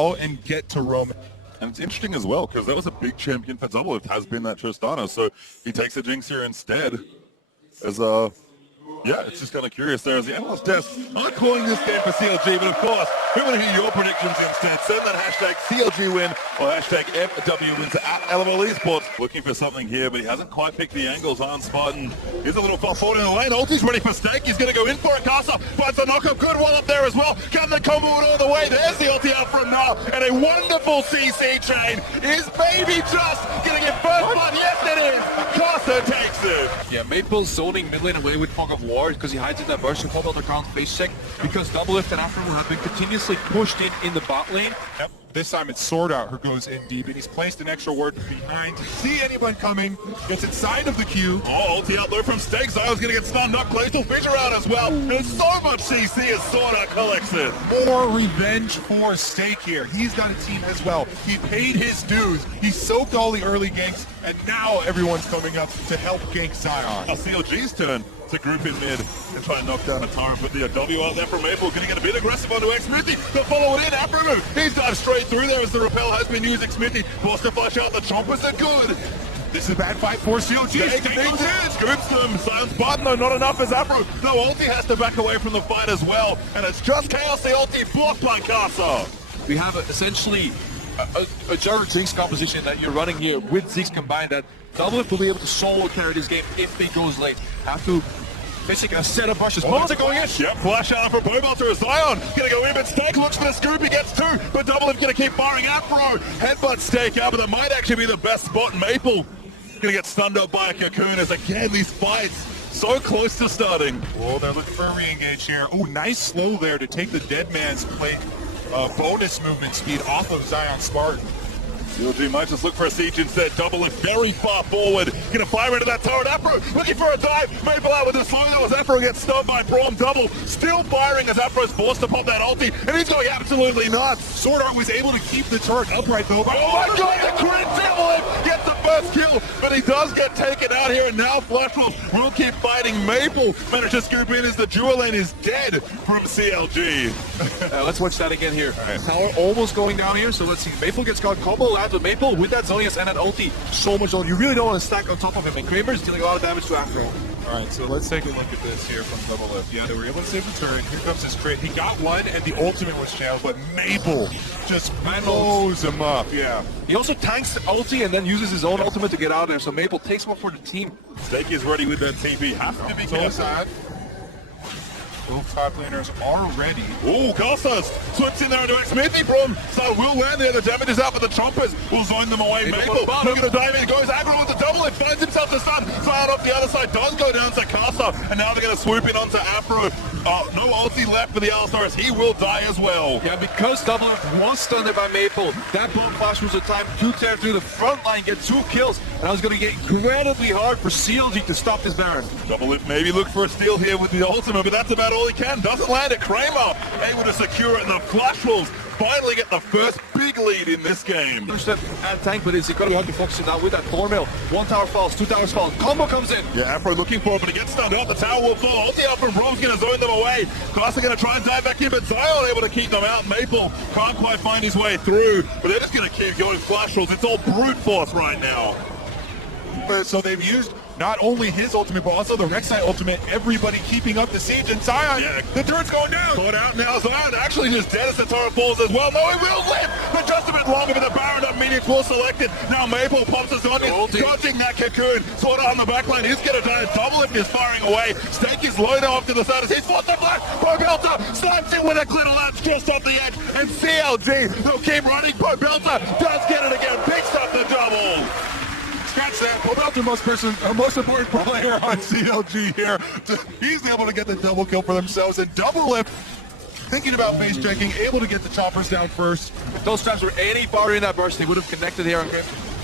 and get to Roman. And it's interesting as well, because that was a big champion for Doublelift, has been that Tristana, so he takes a Jinx here instead. As yeah, it's just kind of curious there as the analyst desk aren't calling this game for CLG, but of course, we want to hear your predictions instead. Send that hashtag CLG win or hashtag FW win to @LML Esports. Looking for something here, but he hasn't quite picked the angles on Spartan. Here's a little far forward in the lane. Ulti's ready for stake. He's going to go in for it. Casa finds the knockup. Good wall up there as well. Can the combo it all the way? There's the ulti out from now. And a wonderful CC chain is maybe just going to get first blood. Yes, it is. Casa takes it. Yeah, Maple's zoning mid lane away with Fog of War because he hides in that burst and called out the crown face check because Doublelift and Afro have been continuously pushed in the bot lane. Yep. This time it's Sword Out who goes in deep, and he's placed an extra ward behind to see anyone coming. Gets inside of the queue. Oh, ulti out there from Stake. Zion's going to get stunned up. Glacial Fissure out as well. There's so much CC as Sword Out collects it. More revenge for Stake here. He's got a team as well. He paid his dues. He soaked all the early ganks, and now everyone's coming up to help gank Zion. CLG's turn to group in mid and try and knock down a Tara. Put the W out there from Maple. Going to get a bit aggressive onto Xmithy. They'll follow it in. Afro move. He's dived straight through there as the repel has been used. Xmithy forced to flash out. The chompers are good. This is a bad fight for CLG. Stake goes in. Scoops them. Zion's button though, not enough as Afro. No, ulti has to back away from the fight as well. And it's just Chaos the ulti blocked by Casa. We have essentially a Jarrett Jinx composition that you're running here with Ziggs combined that Doublelift will be able to solo carry this game if he goes late. Have to basically a set of rushes. Bones are going in. Yep, flash out for Bowbelter as Zion. Gonna go in, but Stake looks for the scoop. He gets two, but Doublelift gonna keep firing Afro. Headbutt Stake out, but that might actually be the best spot. Maple gonna get stunned up by a Cocoon as again these fights so close to starting. Oh, they're looking for a re-engage here. Oh, nice slow there to take the Dead Man's plate. Bonus movement speed off of Zion Spartan. CLG might just look for a siege instead. Doublelift very far forward. Gonna fire into that turret. Afro looking for a dive. Maple out with the slow. That was Afro gets stunned by Braum. Double still firing as Afro's forced to pop that ulti. And he's going absolutely nuts. Sword Art was able to keep the turret upright though. Oh my god, the crit! Doublelift gets the first kill, but he does get taken out here. And now Flash Wolf will keep fighting. Maple managed to scoop in as the dual lane is dead from CLG. Let's watch that again here. Right. Tower almost going down here, so let's see. Maple gets caught combo lands with Maple with that Zillius and that ulti. So much ulti. You really don't want to stack on top of him. And Kramer's dealing a lot of damage to Afro. Alright, so let's take a look at this here from Doublelift. Yeah, they were able to save the turret. Here comes his crit. He got one, and the ultimate was channeled, but Maple just blows him up. Yeah. He also tanks the ulti and then uses his own ultimate to get out of there, so Maple takes one for the team. Stake is ready with that TP. Has to be careful. Both top laners are ready. Oh, Casas slips in there into Xmithy from so will land there. The damage is out, but the chompers will zone them away. Maple looking to dive in, goes aggro with the double. It finds himself the stun. Zion off the other side does go down to Casa, and now they're going to swoop in onto Afro. No ulti left for the Alistar. He will die as well. Yeah, because Doublelift was stunned there by Maple. That bomb flash was the time to tear through the front line, get 2 kills, and that was going to get incredibly hard for CLG to stop this Baron. Doublelift maybe look for a steal here with the ultimate, but that's about all he can. Doesn't land it. Kramer able to secure it, and the Flash Wolves finally get the first big lead in this game. First step and tank, but it's going to be hard to focus it now with that Thornmill. 1 tower falls, 2 towers fall. Combo comes in. Yeah, Afro looking for it, but he gets stunned out. The tower will fall. Ulti out from Rome's going to zone them away. Class are going to try and dive back in, but Zion able to keep them out. Maple can't quite find his way through, but they're just going to keep going Flash Wolves. It's all brute force right now. So they've used not only his ultimate, but also the Rek'Sai ultimate. Everybody keeping up the siege, and Zion, the turret's going down. Caught out now. Zion actually just dead as the turret falls as well. No, he will live, but just a bit longer for the Baron up meaning full selected. Now Maple pops us on it, dodging that Cocoon. Sword on the backline. He's going to die. Doublelift is firing away. Stake is low now off to the side as he's forced to flash. Bowbelter slaps in with a glitter latch just off the edge, and CLG, they'll keep running. Bowbelter does get it again. Picks up the double. Scratch that. Bowbelter, most important player on CLG here. He's able to get the double kill for themselves, and Doublelift thinking about base checking, able to get the choppers down first. If those traps were any farther in that burst, they would have connected here.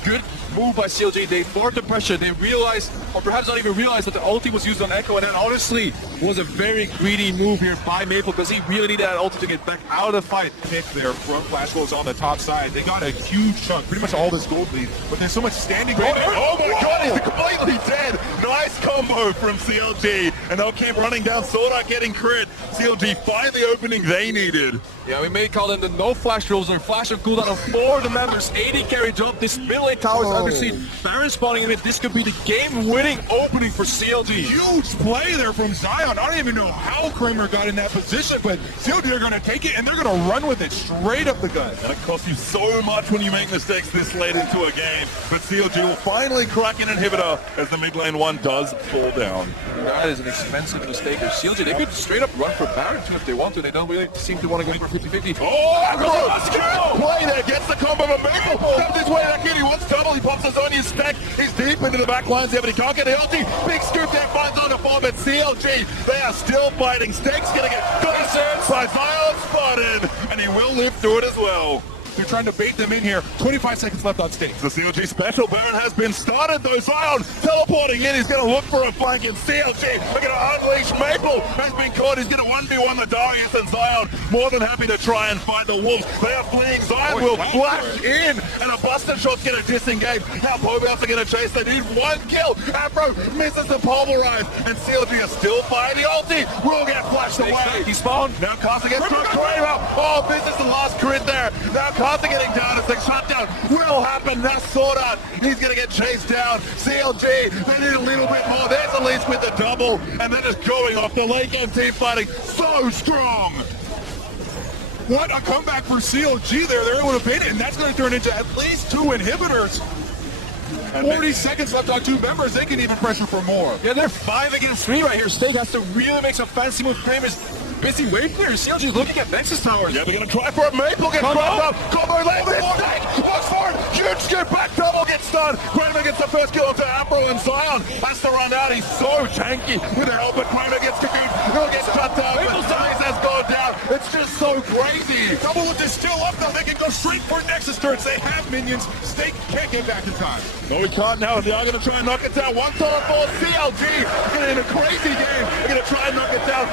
Good move by CLG. They ignored the pressure. They realized, or perhaps not even realized, that the ulti was used on Echo, and that honestly was a very greedy move here by Maple because he really needed that ulti to get back out of the fight. Pick their front flash rolls on the top side. They got a huge chunk, pretty much all this gold lead, but there's so much standing. Oh my god, he's completely dead. Nice combo from CLG. And they'll keep running down. Sword Art getting crit. CLG finally opening they needed. Yeah, we may call them the no flash rolls or flash of cooldown of 4 of the members. 80 carry jump. This middle lane tower is obviously Baron spawning in it. This could be the game-winning opening for CLG. Huge play there from Zion. I don't even know how Kramer got in that position, but CLG are going to take it and they're going to run with it straight up the gut. And it costs you so much when you make mistakes this late into a game. But CLG will finally crack an inhibitor as the mid lane one does fall down. That is an expensive mistake. Or CLG, they could straight up run for Baron too if they want to. They don't really seem to want to go for 50-50. Oh, play there, gets the combo of Maple. Comes his way back in, he wants double, he pops his own stack. He's deep into the back lines there, but he can't get the ulti. Big scoop there, finds on the farm, but CLG, they are still fighting. Stakes gonna get good by Zion spotted, and he will live through it as well. They're trying to bait them in here. 25 seconds left on stage. The CLG special Baron has been started though. Zion teleporting in. He's going to look for a flank in CLG. We're going to unleash Maple. Has been caught. He's going to 1v1 the Darius, and Zion more than happy to try and fight the Wolves. They are fleeing. Zion will flash in, and a buster shot's going to disengage. Now Pobel's are going to chase. They need one kill. Afro misses the pulverize, and CLG are still fighting. The ulti will get flashed away. He spawned. Now Carson gets struck Kramer. Oh, this is the last crit there. Now Carson getting down as the shutdown will happen. Now Sword Art, he's going to get chased down. CLG, they need a little bit more. There's the least with the double, and they're just going off. The late game team fighting so strong. What a comeback for CLG there. They're able to bait it, and that's going to turn into at least 2 inhibitors. 40 seconds left on 2 members. They can even pressure for more. Yeah, they're 5 against 3 right here. Stake has to really make some fancy move. Kramer's busy waiting there. CLG is looking at Nexus towers. Yeah, they're going to try for a Maple. Gets dropped up. Combo lands it. Stake looks for it. Huge scoop back. Double gets stunned. Kramer gets the first kill to Afro, and Zion has to run out. He's so tanky with the help, but Kramer gets cocooned. He'll get shut down. But Daze has gone down. It's just so crazy. Double Lift is still up though. They can go straight for Nexus turrets. They have minions. Stake can't get back in time. No, we can't now. They are going to try and knock it down. 1 solid for CLG. In a crazy game. They're going to try and knock it down.